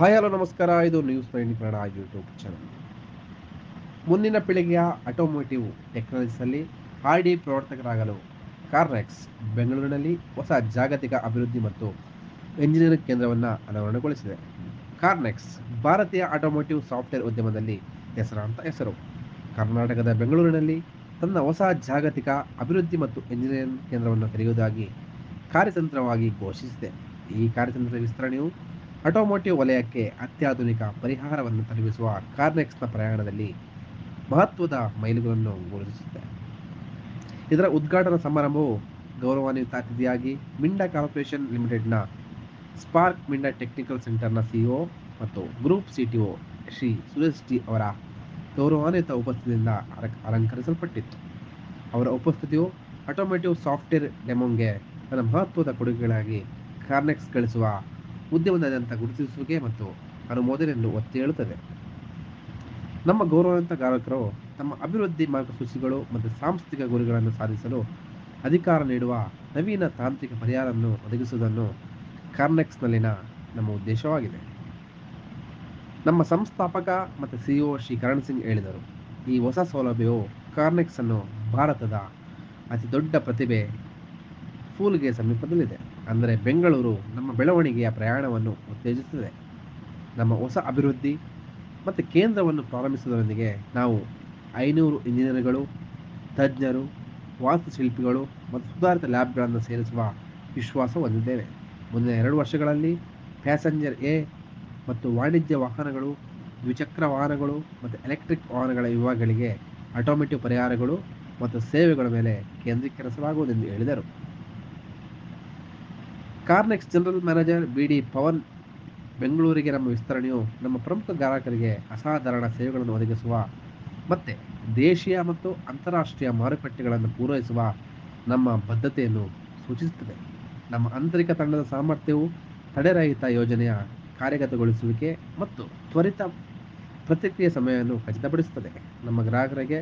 Hi hello ನಮಸ್ಕಾರ. ಇದು news nine Kannada YouTube channel. ಮುಂದಿನ ಪೀಳಿಗೆಯ ಆಟೋಮೋಟಿವ್ ಟೆಕ್ನಾಲಜೀಸಲ್ಲಿ ಆರ್ಡಿ ಪ್ರವರ್ತಕರಾಗಲು ಕಾರ್ನೆಕ್ಸ್ ಬೆಂಗಳೂರಿನಲ್ಲಿ ಹೊಸ ಜಾಗತಿಕ ಅಭಿವೃದ್ಧಿ ಮತ್ತು ಎಂಜಿನಿಯರಿಂಗ್ ಕೇಂದ್ರವನ್ನು ಅನಾವರಣಗೊಳಿಸಿದೆ. ಕಾರ್ನೆಕ್ಸ್ ಭಾರತೀಯ ಆಟೋಮೋಟಿವ್ ಸಾಫ್ಟ್ವೇರ್ ಉದ್ಯಮದಲ್ಲಿ ಹೆಸರಾಂತ ಹೆಸರು. ಕರ್ನಾಟಕದ ಬೆಂಗಳೂರಿನಲ್ಲಿ ತನ್ನ ಹೊಸ ಜಾಗತಿಕ ಅಭಿವೃದ್ಧಿ ಮತ್ತು ಎಂಜಿನಿಯರಿಂಗ್ ಕೇಂದ್ರವನ್ನು ತೆರೆಯುವುದಾಗಿ ಕಾರ್ಯತಂತ್ರವಾಗಿ ಘೋಷಿಸಿದೆ. ಈ ಕಾರ್ಯತಂತ್ರದ ವಿಸ್ತರಣೆಯು ಆಟೋಮೋಟಿವ್ ವಲಯಕ್ಕೆ ಅತ್ಯಾಧುನಿಕ ಪರಿಹಾರವನ್ನು ತಲುಪಿಸುವ ಕಾರ್ನೆಕ್ಸ್ನ ಪ್ರಯಾಣದಲ್ಲಿ ಮಹತ್ವದ ಮೈಲುಗಲ್ಲನ್ನು ಗುರುತಿಸುತ್ತದೆ. ಇದರ ಉದ್ಘಾಟನಾ ಸಮಾರಂಭವು ಗೌರವಾನ್ವಿತ ಅತಿಥಿಯಾಗಿ ಮಿಂಡಾ ಕಾರ್ಪೊರೇಷನ್ ಲಿಮಿಟೆಡ್ನ ಸ್ಪಾರ್ಕ್ ಮಿಂಡಾ ಟೆಕ್ನಿಕಲ್ ಸೆಂಟರ್ನ ಸಿಇಒ ಮತ್ತು group CTO Shri Suresh T ಅವರ ಗೌರವಾನ್ವಿತ ಉಪಸ್ಥಿತಿಯಿಂದ ಅಲಂಕರಿಸಲ್ಪಟ್ಟಿತ್ತು. ಅವರ ಉಪಸ್ಥಿತಿಯು ಆಟೋಮೋಟಿವ್ ಸಾಫ್ಟ್ವೇರ್ ಡೆಮೋಗೆ ತನ್ನ ಮಹತ್ವದ ಕೊಡುಗೆಗಳಾಗಿ ಕಾರ್ನೆಕ್ಸ್ ಗಳಿಸುವ ಉದ್ಯಮದಾದ್ಯಂತ ಗುರುತಿಸುವಿಕೆ ಮತ್ತು ಅನುಮೋದನೆಯನ್ನು ಒತ್ತಿ ಹೇಳುತ್ತದೆ. ನಮ್ಮ ಗೌರವಾನ್ವಿತ ಗ್ರಾಹಕರು ತಮ್ಮ ಅಭಿವೃದ್ಧಿ ಮಾರ್ಗಸೂಚಿಗಳು ಮತ್ತು ಸಾಂಸ್ಥಿಕ ಗುರಿಗಳನ್ನು ಸಾಧಿಸಲು ಅಧಿಕಾರ ನೀಡುವ ನವೀನ ತಾಂತ್ರಿಕ ಪರಿಹಾರವನ್ನು ಒದಗಿಸುವುದನ್ನು ಕಾರ್ನೆಕ್ಸ್ನಲ್ಲಿನ ನಮ್ಮ ಉದ್ದೇಶವಾಗಿದೆ. ನಮ್ಮ ಸಂಸ್ಥಾಪಕ ಮತ್ತು ಸಿಇಒ ಶ್ರೀ ಕರಣ್ ಸಿಂಗ್ ಹೇಳಿದರು. ಈ ಹೊಸ ಸೌಲಭ್ಯವು ಕಾರ್ನೆಕ್ಸ್ ಅನ್ನು ಭಾರತದ ಅತಿ ದೊಡ್ಡ ಪ್ರತಿಭೆ ಫೂಲ್ಗೆ ಸಮೀಪದಲ್ಲಿದೆ. ಅಂದರೆ ಬೆಂಗಳೂರು ನಮ್ಮ ಬೆಳವಣಿಗೆಯ ಪ್ರಯಾಣವನ್ನು ಉತ್ತೇಜಿಸುತ್ತದೆ. ನಮ್ಮ ಹೊಸ ಅಭಿವೃದ್ಧಿ ಮತ್ತು ಕೇಂದ್ರವನ್ನು ಪ್ರಾರಂಭಿಸುವುದರೊಂದಿಗೆ ನಾವು 500 ಇಂಜಿನಿಯರ್ಗಳು, ತಜ್ಞರು, ವಾಸ್ತುಶಿಲ್ಪಿಗಳು ಮತ್ತು ಸುಧಾರಿತ ಲ್ಯಾಬ್ಗಳನ್ನು ಸೇರಿಸುವ ವಿಶ್ವಾಸ ಹೊಂದಿದ್ದೇವೆ. ಮುಂದಿನ 2 ವರ್ಷಗಳಲ್ಲಿ ಪ್ಯಾಸೆಂಜರ್ ಎ ಮತ್ತು ವಾಣಿಜ್ಯ ವಾಹನಗಳು, ದ್ವಿಚಕ್ರ ವಾಹನಗಳು ಮತ್ತು ಎಲೆಕ್ಟ್ರಿಕ್ ವಾಹನಗಳ ವಿಭಾಗಗಳಿಗೆ ಆಟೋಮೇಟಿವ್ ಪರಿಹಾರಗಳು ಮತ್ತು ಸೇವೆಗಳ ಮೇಲೆ ಕೇಂದ್ರೀಕರಿಸಲಾಗುವುದೆಂದು ಹೇಳಿದರು. ಕಾರ್ನೆಕ್ಸ್ ಜನರಲ್ ಮ್ಯಾನೇಜರ್ ಬಿ.ಡಿ. ಪವನ್ ಬೆಂಗಳೂರಿಗೆ ನಮ್ಮ ವಿಸ್ತರಣೆಯು ನಮ್ಮ ಪ್ರಮುಖ ಗ್ರಾಹಕರಿಗೆ ಅಸಾಧಾರಣ ಸೇವೆಗಳನ್ನು ಒದಗಿಸುವ ಮತ್ತು ದೇಶೀಯ ಮತ್ತು ಅಂತಾರಾಷ್ಟ್ರೀಯ ಮಾರುಕಟ್ಟೆಗಳನ್ನು ಪೂರೈಸುವ ನಮ್ಮ ಬದ್ಧತೆಯನ್ನು ಸೂಚಿಸುತ್ತದೆ. ನಮ್ಮ ಆಂತರಿಕ ತಂಡದ ಸಾಮರ್ಥ್ಯವು ತಡೆರಹಿತ ಯೋಜನೆಯ ಕಾರ್ಯಗತಗೊಳಿಸುವಿಕೆ ಮತ್ತು ತ್ವರಿತ ಪ್ರತಿಕ್ರಿಯೆ ಸಮಯವನ್ನು ಖಚಿತಪಡಿಸುತ್ತದೆ. ನಮ್ಮ ಗ್ರಾಹಕರಿಗೆ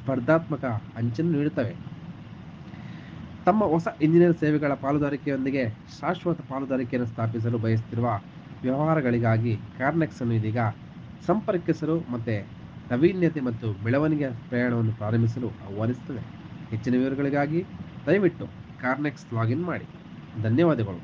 ಸ್ಪರ್ಧಾತ್ಮಕ ಅಂಚನ್ನು ನೀಡುತ್ತವೆ. ತಮ್ಮ ಹೊಸ ಇಂಜಿನಿಯರ್ ಸೇವೆಗಳ ಪಾಲುದಾರಿಕೆಯೊಂದಿಗೆ ಶಾಶ್ವತ ಪಾಲುದಾರಿಕೆಯನ್ನು ಸ್ಥಾಪಿಸಲು ಬಯಸುತ್ತಿರುವ ವ್ಯವಹಾರಗಳಿಗಾಗಿ ಕಾರ್ನೆಕ್ಸ್ ಅನ್ನು ಇದೀಗ ಸಂಪರ್ಕಿಸಲು ಮತ್ತು ನಾವೀನ್ಯತೆ ಮತ್ತು ಬೆಳವಣಿಗೆಯ ಪ್ರಯಾಣವನ್ನು ಪ್ರಾರಂಭಿಸಲು ಆಹ್ವಾನಿಸುತ್ತದೆ. ಹೆಚ್ಚಿನ ವಿವರಗಳಿಗಾಗಿ ದಯವಿಟ್ಟು ಕಾರ್ನೆಕ್ಸ್ ಲಾಗಿನ್ ಮಾಡಿ. ಧನ್ಯವಾದಗಳು.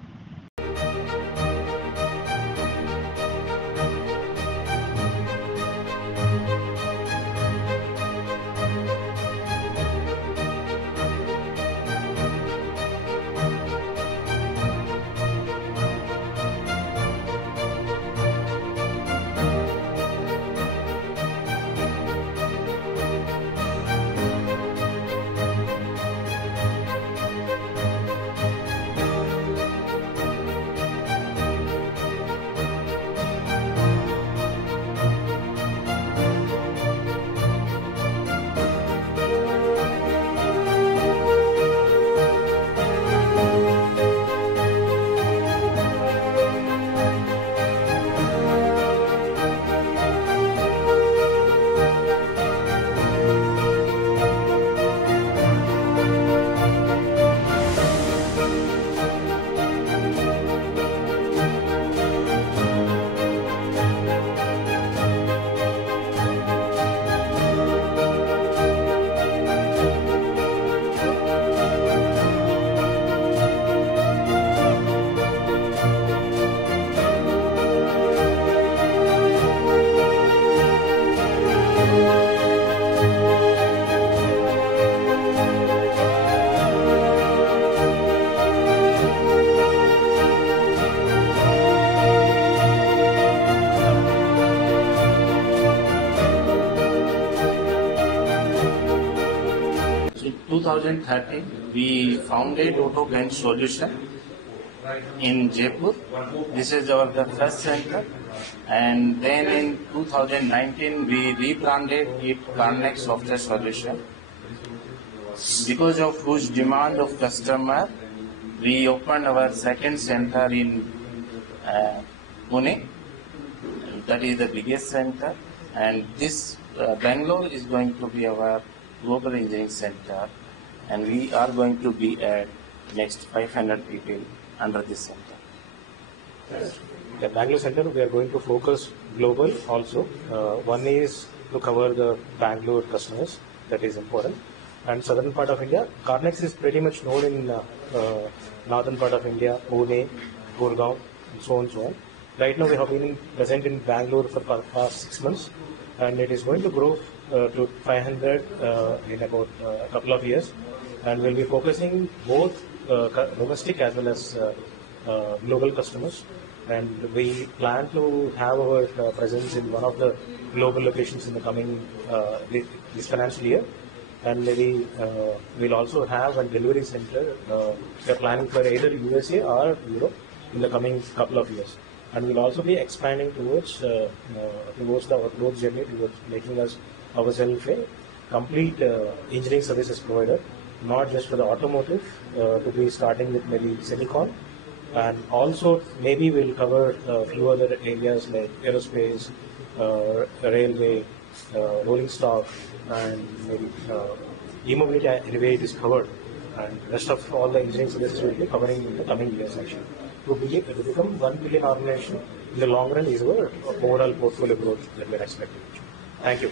In 2013, we founded Auto Bench Solution in Jaipur. This is our the first center. And then in 2019, we rebranded it Carnex Software Solution. Because of huge demand of customer, we opened our second center in Pune. That is the biggest center. And this Bangalore is going to be our global engineering center, and we are going to be at next 500 people under this center. the Bangalore Center, we are going to focus global also. One is to cover the Bangalore customers, that is important. And southern part of India, Carnex is pretty much known in northern part of India, Pune, Gurgaon, and so on and so on. Right now we have been present in Bangalore for past 6 months, and it is going to grow to 500 in about a couple of years, and we'll be focusing both domestic as well as global customers. And we plan to have our presence in one of the global locations in the coming this financial year. And maybe we'll also have a delivery center. We're planning for either USA or Europe in the coming couple of years. And we'll also be expanding towards the growth journey, towards making us ourselves a complete engineering services provider, not just for the automotive, to be starting with maybe semicon, and also maybe we'll cover a few other areas like aerospace, railway, rolling stock, and maybe e-mobility anyway it is covered, and rest of all the engineering services will be covering in the coming years actually. To become 1 billion organization in the long run is our overall portfolio growth that we are expecting. Thank you.